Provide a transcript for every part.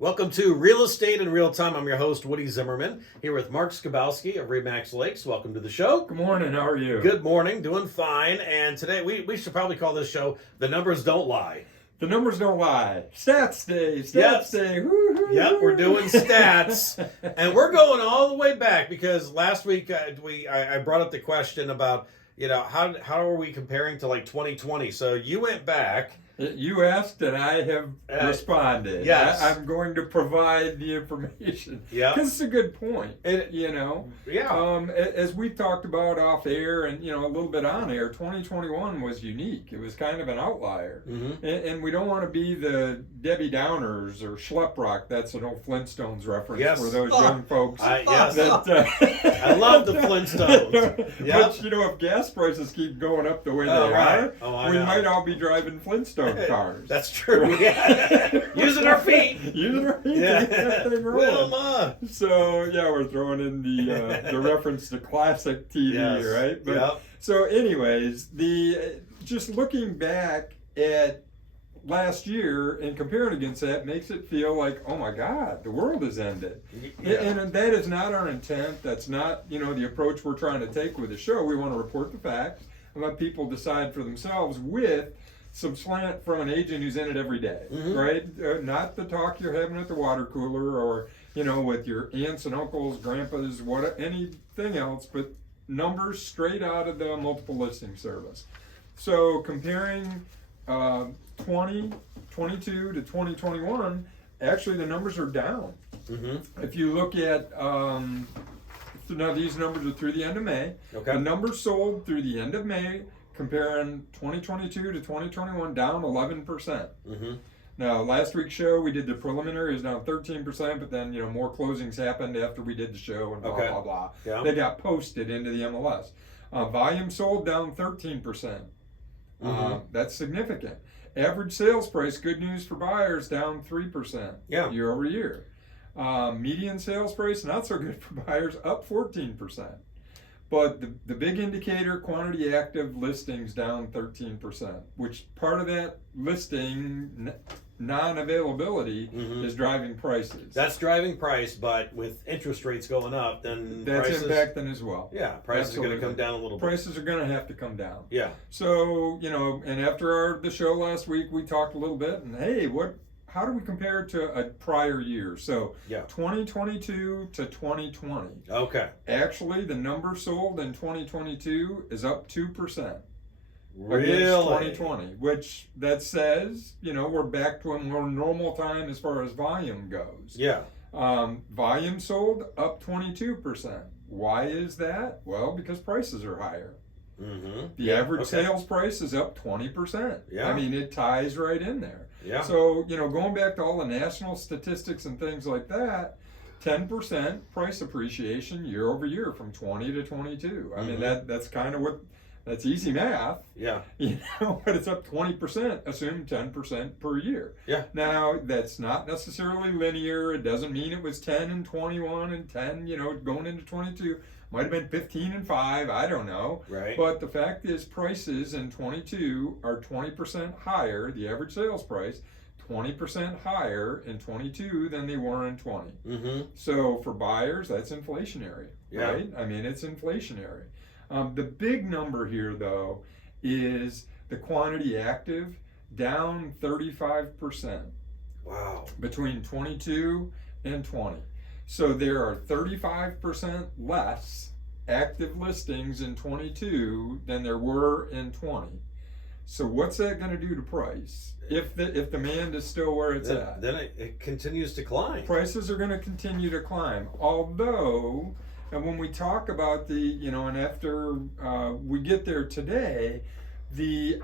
Welcome to Real Estate in Real Time. I'm your host, Woody Zimmerman, here with Mark Skabowski of Remax Lakes. Welcome to the show. Good morning. How are you? Good morning. Doing fine. And today we should probably call this show The Numbers Don't Lie. The numbers don't lie. Stats day. Stats day. Woo-hoo. Yep, we're doing stats. And we're going all the way back because last week I brought up the question about, how are we comparing to like 2020? So you went back. You asked and I have responded. Yes. I'm going to provide the information. Yeah. Because it's a good point. Yeah. As we've talked about off air and, a little bit on air, 2021 was unique. It was kind of an outlier. Mm-hmm. And we don't want to be the Debbie Downers or Schlep Rock. That's an old Flintstones reference for those young folks. Yes. I love the Flintstones. But, if gas prices keep going up the way they are, we might all be driving Flintstone cars. That's true. Yeah. Using our feet. Yeah. Wilma. So we're throwing in the reference to classic TV, right? But, yep. So, anyways, just looking back at last year and comparing against that makes it feel like, oh my God, the world has ended. Yeah. And that is not our intent. That's not the approach we're trying to take with the show. We want to report the facts and let people decide for themselves with some slant from an agent who's in it every day, right? Not the talk you're having at the water cooler or, with your aunts and uncles, grandpas, anything else, but numbers straight out of the multiple listing service. So comparing 2022 to 2021, actually the numbers are down. Mm-hmm. If you look at, now these numbers are through the end of May. Okay. The numbers sold through the end of May, comparing 2022 to 2021, down 11%. Mm-hmm. Now, last week's show, we did the preliminary, is down 13%, but then, more closings happened after we did the show and blah, blah. Yeah. They got posted into the MLS. Volume sold down 13%. Mm-hmm. That's significant. Average sales price, good news for buyers, down 3% year over year. Median sales price, not so good for buyers, up 14%. But the big indicator, quantity active listings, down 13%, which part of that listing non-availability is driving prices. That's driving price, but with interest rates going up, then that's prices, impacting as well. Yeah, prices are going to come down a little bit. Prices are going to have to come down. Yeah. So, and after the show last week, we talked a little bit, and hey, how do we compare to a prior year? So 2022 to 2020. Okay. Actually, the number sold in 2022 is up 2%. Really? Against 2020, which that says, we're back to a more normal time as far as volume goes. Yeah. Volume sold up 22%. Why is that? Well, because prices are higher. Mm-hmm. The average sales price is up 20%. Yeah. I mean, it ties right in there. Yeah. So, going back to all the national statistics and things like that, 10% price appreciation year over year from 20 to 22. I mean, that's kind of that's easy math. Yeah. But it's up 20%, assume 10% per year. Yeah. Now, that's not necessarily linear. It doesn't mean it was 10 and 21 and 10, going into 22. Might have been 15 and 5, I don't know. Right. But the fact is prices in 22 are 20% higher, the average sales price, 20% higher in 22 than they were in 20. Mm-hmm. So for buyers, that's inflationary, right? I mean, it's inflationary. The big number here, though, is the quantity active down 35%. Wow. Between 22 and 20. So there are 35% less active listings in 22 than there were in 20. So what's that going to do to price? If demand is still where it's at, then it continues to climb. Prices are going to continue to climb. Although, and when we talk about and after we get there today,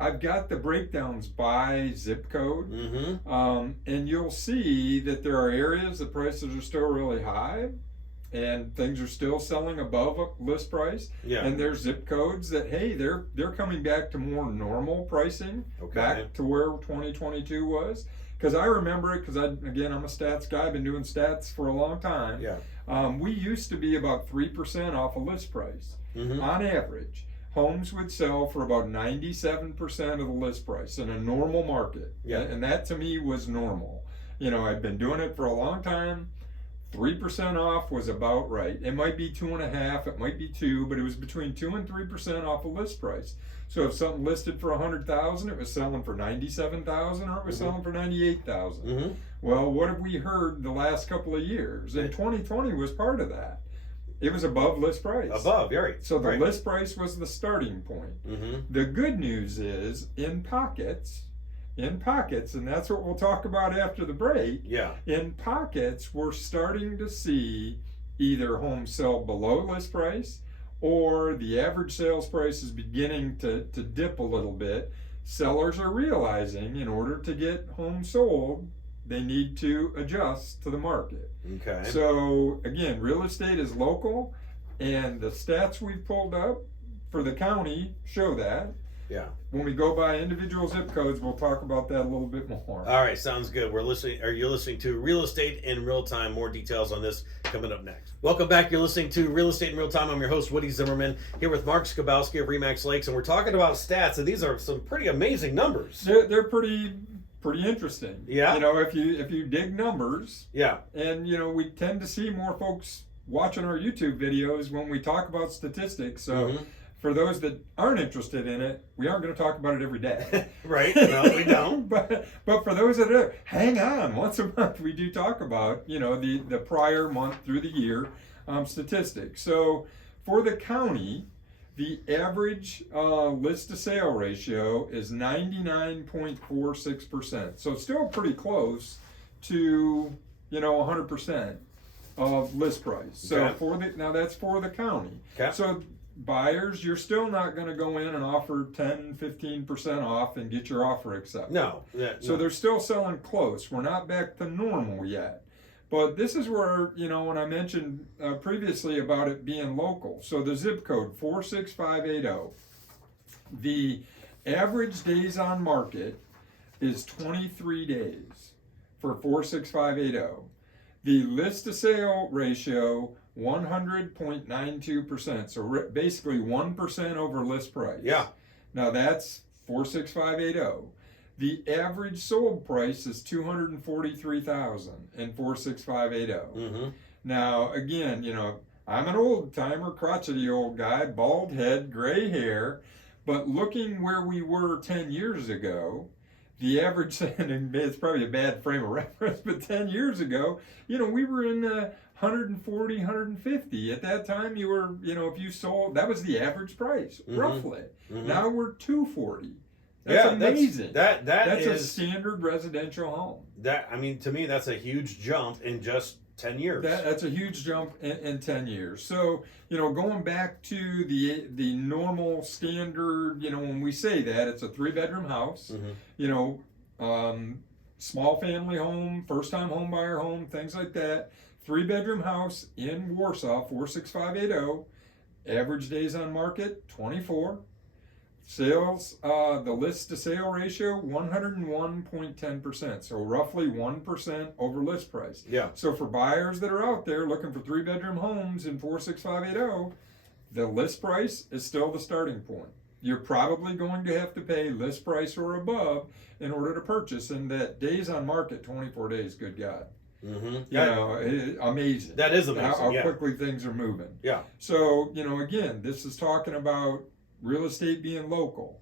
I've got the breakdowns by zip code, and you'll see that there are areas that prices are still really high, and things are still selling above list price. Yeah. And there's zip codes that they're coming back to more normal pricing, back to where 2022 was. Because I remember it, because I'm a stats guy. I've been doing stats for a long time. Yeah. We used to be about 3% off a list price on average. Homes would sell for about 97% of the list price in a normal market. Yeah. And that to me was normal. I'd been doing it for a long time. 3% off was about right. It might be 2.5, it might be 2, but it was between 2 and 3% off a list price. So if something listed for 100,000, it was selling for 97,000, or it was selling for 98,000. Mm-hmm. Well, what have we heard the last couple of years? And 2020 was part of that. It was above list price. Above, right. So the list price was the starting point. Mm-hmm. The good news is in pockets, and that's what we'll talk about after the break. Yeah. In pockets, we're starting to see either homes sell below list price, or the average sales price is beginning to dip a little bit. Sellers are realizing in order to get homes sold, they need to adjust to the market. Okay. So again, real estate is local, and the stats we've pulled up for the county show that. Yeah. When we go by individual zip codes, we'll talk about that a little bit more. All right, sounds good. You're listening to Real Estate in Real Time. More details on this coming up next. Welcome back. You're listening to Real Estate in Real Time. I'm your host, Woody Zimmerman, here with Mark Skabowski of Remax Lakes, and we're talking about stats, and these are some pretty amazing numbers. They're pretty interesting. Yeah. If you dig numbers. Yeah. And we tend to see more folks watching our YouTube videos when we talk about statistics. So. Mm-hmm. For those that aren't interested in it, we aren't going to talk about it every day. Right? No, we don't. but for those that are, hang on. Once a month, we do talk about the prior month through the year statistics. So for the county, the average list to sale ratio is 99.46%. So still pretty close to 100% of list price. So okay. Now that's for the county. Okay. So buyers, you're still not going to go in and offer 10-15% off and get your offer accepted. No. So they're still selling close. We're not back to normal yet. But this is where, when I mentioned previously about it being local. So the zip code 46580, the average days on market is 23 days for 46580. The list to sale ratio 100.92%, so basically 1% over list price. Yeah. Now that's 46580. The average sold price is $243,000 in 46580. Mm-hmm. Now again, I'm an old timer, crotchety old guy, bald head, gray hair, but looking where we were 10 years ago, the average, and it's probably a bad frame of reference, but 10 years ago, we were in 140, 150. At that time, you were, if you sold, that was the average price, mm-hmm. roughly. Mm-hmm. Now we're 240. That's amazing. That's a standard residential home. To me, that's a huge jump in just 10 years. That's a huge jump in 10 years. So, going back to the normal standard, when we say that, it's a 3-bedroom house, mm-hmm. Small family home, first-time home buyer home, things like that. 3-bedroom house in Warsaw, 46580. Average days on market, 24. Sales, the list to sale ratio, 101.10%. So roughly 1% over list price. Yeah. So for buyers that are out there looking for 3-bedroom homes in 46580, the list price is still the starting point. You're probably going to have to pay list price or above in order to purchase. And that days on market, 24 days, good God. Mm-hmm. Amazing. That is amazing. How quickly things are moving. Yeah. So, again, this is talking about real estate being local.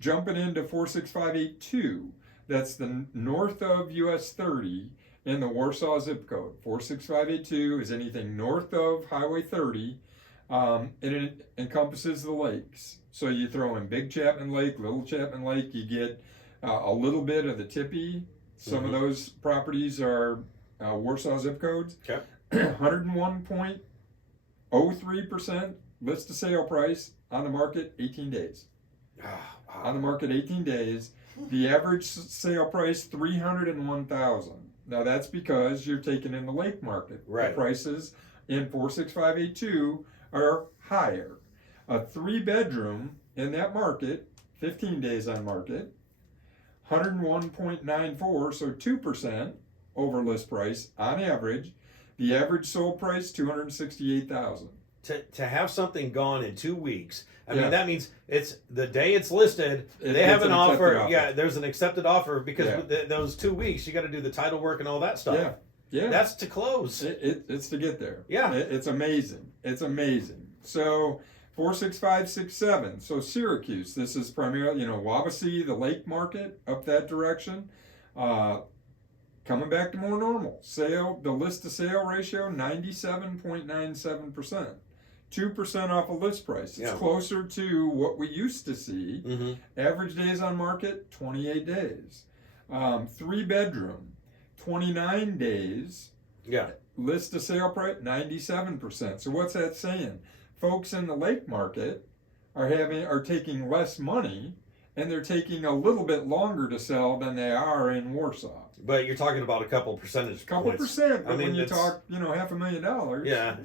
Jumping into 46582, that's the north of US 30 in the Warsaw zip code. 46582 is anything north of Highway 30, and it encompasses the lakes. So you throw in Big Chapman Lake, Little Chapman Lake, you get a little bit of the Tippy. Some mm-hmm. of those properties are Warsaw zip codes. Okay. 101.03% list to sale price on the market 18 days. On the market 18 days. The average sale price $301,000. Now that's because you're taking in the lake market. Right. The prices in 46582 are higher. A 3-bedroom in that market, 15 days on market, 101.94, so 2% over list price on average. The average sold price $268,000. to have something gone in 2 weeks. I Yeah. mean, that means it's the day it's listed. They have an offer. Yeah, there's an accepted offer because those 2 weeks you got to do the title work and all that stuff. Yeah. Yeah. That's to close. It's to get there. Yeah. It's amazing. It's amazing. So 46567. So Syracuse. This is primarily, Wabasee, the lake market up that direction. Coming back to more normal. The list to sale ratio 97.97%. 2% off of list price. It's closer to what we used to see. Mm-hmm. Average days on market 28 days. 3-bedroom 29 days. Yeah. List to sale price 97%. So what's that saying? Folks in the lake market are taking less money, and they're taking a little bit longer to sell than they are in Warsaw. But you're talking about a couple percentage points. Percent. But when you talk, $500,000. Yeah.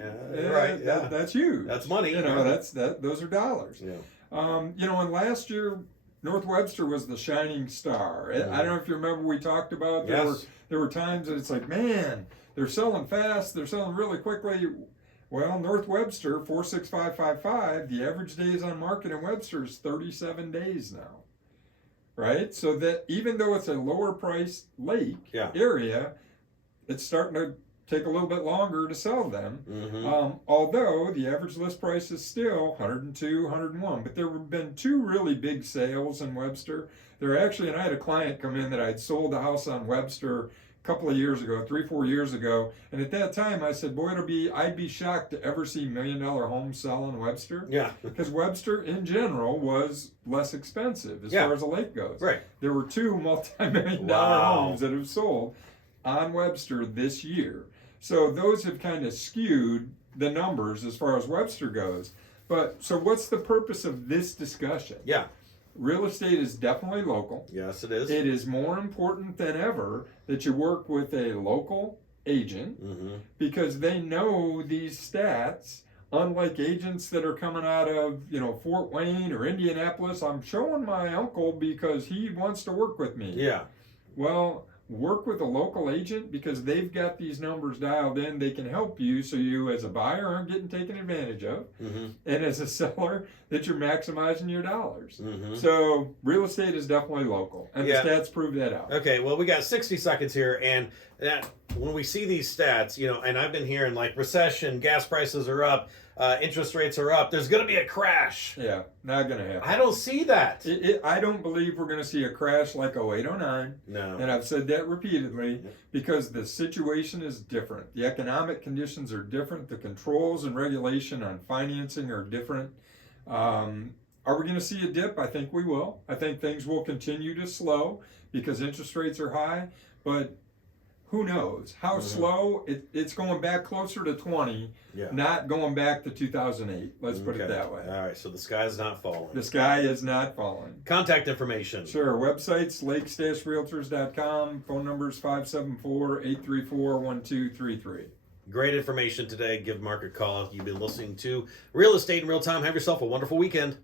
Right. Yeah. That's huge. That's money. Those are dollars. Yeah. And last year, North Webster was the shining star. I don't know if you remember we talked about there were times that it's like, man, they're selling fast, they're selling really quickly. Well, North Webster 46555, the average days on market in Webster is 37 days now. Right? So that even though it's a lower priced lake area, it's starting to take a little bit longer to sell them. Mm-hmm. Although the average list price is still 102, 101. But there have been 2 really big sales in Webster. And I had a client come in that I'd sold a house on Webster a couple of years ago, 3-4 years ago. And at that time I said, boy, I'd be shocked to ever see $1 million homes sell in Webster. Yeah. Because Webster in general was less expensive as far as the lake goes. Right. There were 2 multi-million-dollar homes that have sold on Webster this year. So those have kind of skewed the numbers as far as Webster goes. But so what's the purpose of this discussion? Yeah. Real estate is definitely local. Yes, it is. It is more important than ever that you work with a local agent because they know these stats. Unlike agents that are coming out of, Fort Wayne or Indianapolis, I'm showing my uncle because he wants to work with me. Yeah. Well, work with a local agent because they've got these numbers dialed in. They can help you so you as a buyer aren't getting taken advantage of, and as a seller that you're maximizing your dollars. So real estate is definitely local, and the stats prove that out. Okay, well, we got 60 seconds here, and that when we see these stats, and I've been hearing like recession, gas prices are up, interest rates are up, there's going to be a crash. Yeah, not going to happen. I don't see that. I don't believe we're going to see a crash like 08, 09. No. And I've said that repeatedly because the situation is different. The economic conditions are different. The controls and regulation on financing are different. Are we going to see a dip? I think we will. I think things will continue to slow because interest rates are high, but who knows how slow it's going back closer to 20, not going back to 2008. Let's put it that way. All right, so the sky's not falling. The sky is not falling. Contact information. Sure. Websites, lakes-realtors.com. Phone numbers 574-834-1233. Great information today. Give Mark a call. You've been listening to Real Estate in Real Time. Have yourself a wonderful weekend.